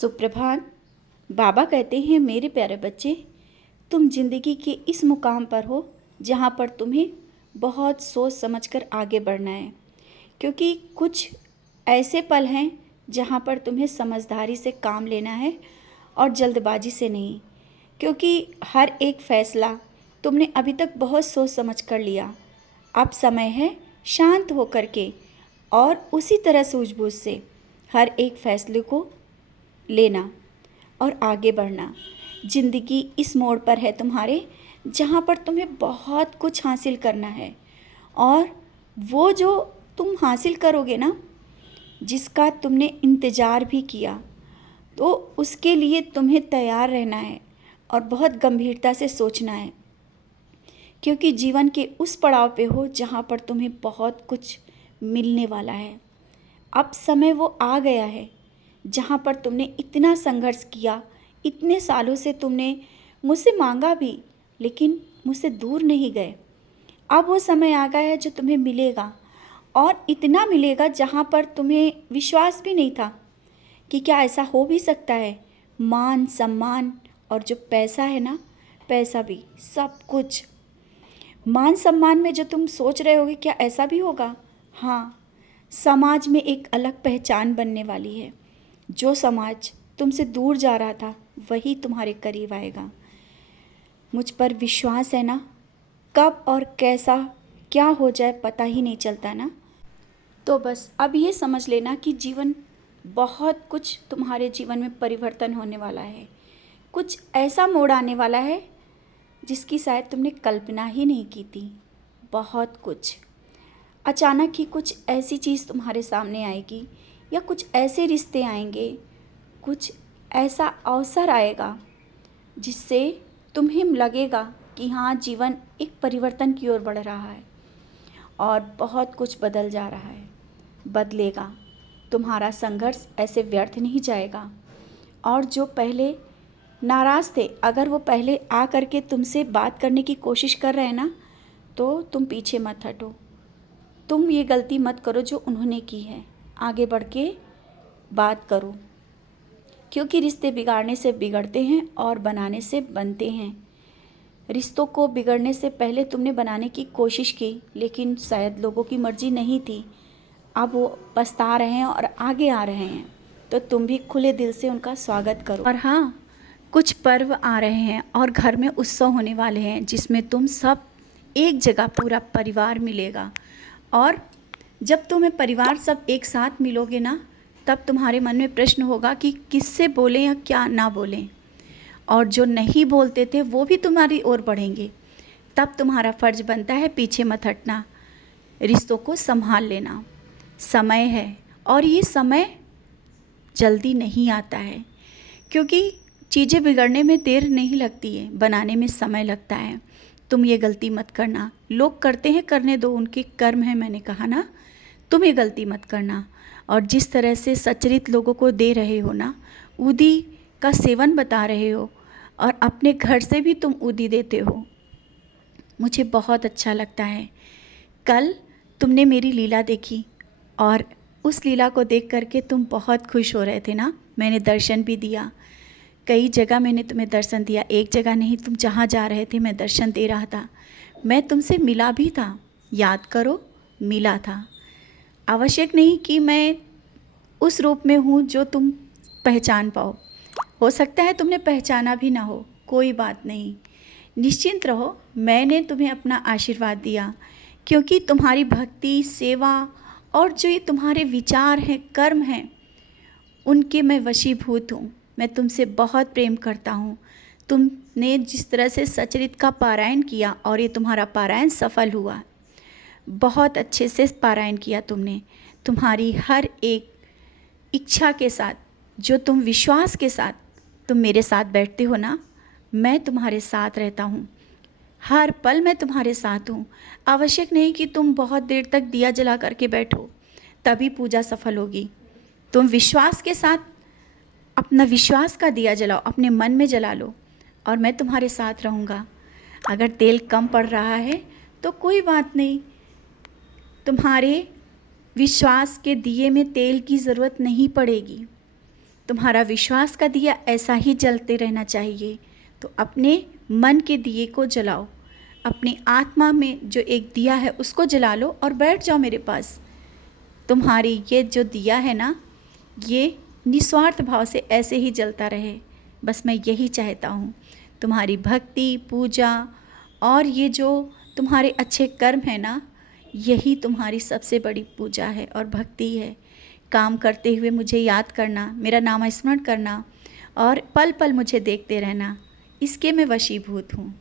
सुप्रभात। बाबा कहते हैं, मेरे प्यारे बच्चे, तुम जिंदगी के इस मुकाम पर हो जहाँ पर तुम्हें बहुत सोच समझकर आगे बढ़ना है, क्योंकि कुछ ऐसे पल हैं जहाँ पर तुम्हें समझदारी से काम लेना है और जल्दबाजी से नहीं, क्योंकि हर एक फैसला तुमने अभी तक बहुत सोच समझ कर लिया। अब समय है शांत होकर के और उसी तरह सूझबूझ से हर एक फैसले को लेना और आगे बढ़ना। ज़िंदगी इस मोड़ पर है तुम्हारे, जहाँ पर तुम्हें बहुत कुछ हासिल करना है, और वो जो तुम हासिल करोगे ना, जिसका तुमने इंतज़ार भी किया, तो उसके लिए तुम्हें तैयार रहना है और बहुत गंभीरता से सोचना है, क्योंकि जीवन के उस पड़ाव पे हो जहाँ पर तुम्हें बहुत कुछ मिलने वाला है। अब समय वो आ गया है जहाँ पर तुमने इतना संघर्ष किया, इतने सालों से तुमने मुझसे मांगा भी, लेकिन मुझसे दूर नहीं गए। अब वो समय आ गया है जो तुम्हें मिलेगा, और इतना मिलेगा जहाँ पर तुम्हें विश्वास भी नहीं था कि क्या ऐसा हो भी सकता है। मान सम्मान और जो पैसा है ना, पैसा भी सब कुछ। मान सम्मान में जो तुम सोच रहे होगे क्या ऐसा भी होगा, हाँ, समाज में एक अलग पहचान बनने वाली है। जो समाज तुमसे दूर जा रहा था वही तुम्हारे करीब आएगा। मुझ पर विश्वास है ना? कब और कैसा क्या हो जाए पता ही नहीं चलता ना। तो बस अब ये समझ लेना कि जीवन, बहुत कुछ तुम्हारे जीवन में परिवर्तन होने वाला है। कुछ ऐसा मोड़ आने वाला है जिसकी शायद तुमने कल्पना ही नहीं की थी। बहुत कुछ अचानक ही कुछ ऐसी चीज़ तुम्हारे सामने आएगी, या कुछ ऐसे रिश्ते आएंगे, कुछ ऐसा अवसर आएगा जिससे तुम्हें लगेगा कि हाँ, जीवन एक परिवर्तन की ओर बढ़ रहा है और बहुत कुछ बदल जा रहा है, बदलेगा। तुम्हारा संघर्ष ऐसे व्यर्थ नहीं जाएगा। और जो पहले नाराज़ थे, अगर वो पहले आ करके तुमसे बात करने की कोशिश कर रहे हैं ना, तो तुम पीछे मत हटो। तुम ये गलती मत करो जो उन्होंने की है। आगे बढ़ के बात करो, क्योंकि रिश्ते बिगाड़ने से बिगड़ते हैं और बनाने से बनते हैं। रिश्तों को बिगड़ने से पहले तुमने बनाने की कोशिश की, लेकिन शायद लोगों की मर्जी नहीं थी। अब वो पछता रहे हैं और आगे आ रहे हैं, तो तुम भी खुले दिल से उनका स्वागत करो। और हाँ, कुछ पर्व आ रहे हैं और घर में उत्सव होने वाले हैं, जिसमें तुम सब एक जगह, पूरा परिवार मिलेगा। और जब तुम्हें परिवार सब एक साथ मिलोगे ना, तब तुम्हारे मन में प्रश्न होगा कि किससे बोलें या क्या ना बोलें। और जो नहीं बोलते थे वो भी तुम्हारी ओर बढ़ेंगे। तब तुम्हारा फ़र्ज़ बनता है पीछे मत हटना, रिश्तों को संभाल लेना। समय है, और ये समय जल्दी नहीं आता है, क्योंकि चीज़ें बिगड़ने में देर नहीं लगती है, बनाने में समय लगता है। तुम ये गलती मत करना। लोग करते हैं, करने दो, उनके कर्म है, मैंने कहा ना। तुम ये गलती मत करना। और जिस तरह से सचरित लोगों को दे रहे हो ना, ऊदी का सेवन बता रहे हो, और अपने घर से भी तुम ऊदी देते हो, मुझे बहुत अच्छा लगता है। कल तुमने मेरी लीला देखी, और उस लीला को देख करके तुम बहुत खुश हो रहे थे ना। मैंने दर्शन भी दिया, कई जगह मैंने तुम्हें दर्शन दिया, एक जगह नहीं। तुम जहाँ जा रहे थे मैं दर्शन दे रहा था। मैं तुमसे मिला भी था, याद करो, मिला था। आवश्यक नहीं कि मैं उस रूप में हूँ जो तुम पहचान पाओ। हो सकता है तुमने पहचाना भी ना हो, कोई बात नहीं। निश्चिंत रहो, मैंने तुम्हें अपना आशीर्वाद दिया, क्योंकि तुम्हारी भक्ति, सेवा और जो ये तुम्हारे विचार हैं, कर्म हैं, उनके मैं वशीभूत हूँ। मैं तुमसे बहुत प्रेम करता हूँ। तुमने जिस तरह से सचरित का पारायण किया, और ये तुम्हारा पारायण सफल हुआ, बहुत अच्छे से पारायण किया तुमने। तुम्हारी हर एक इच्छा के साथ, जो तुम विश्वास के साथ तुम मेरे साथ बैठते हो ना, मैं तुम्हारे साथ रहता हूँ। हर पल मैं तुम्हारे साथ हूँ। आवश्यक नहीं कि तुम बहुत देर तक दिया जला करके बैठो, तभी पूजा सफल होगी। तुम विश्वास के साथ अपना विश्वास का दिया जलाओ, अपने मन में जला लो, और मैं तुम्हारे साथ रहूँगा। अगर तेल कम पड़ रहा है तो कोई बात नहीं, तुम्हारे विश्वास के दिए में तेल की ज़रूरत नहीं पड़ेगी। तुम्हारा विश्वास का दिया ऐसा ही जलते रहना चाहिए। तो अपने मन के दिए को जलाओ, अपनी आत्मा में जो एक दिया है उसको जला लो और बैठ जाओ मेरे पास। तुम्हारी ये जो दिया है ना, ये निस्वार्थ भाव से ऐसे ही जलता रहे। बस मैं यही चाहता हूँ। तुम्हारी भक्ति, पूजा और ये जो तुम्हारे अच्छे कर्म है ना, यही तुम्हारी सबसे बड़ी पूजा है और भक्ति है। काम करते हुए मुझे याद करना, मेरा नाम स्मरण करना और पल पल मुझे देखते रहना, इसके मैं वशीभूत हूँ।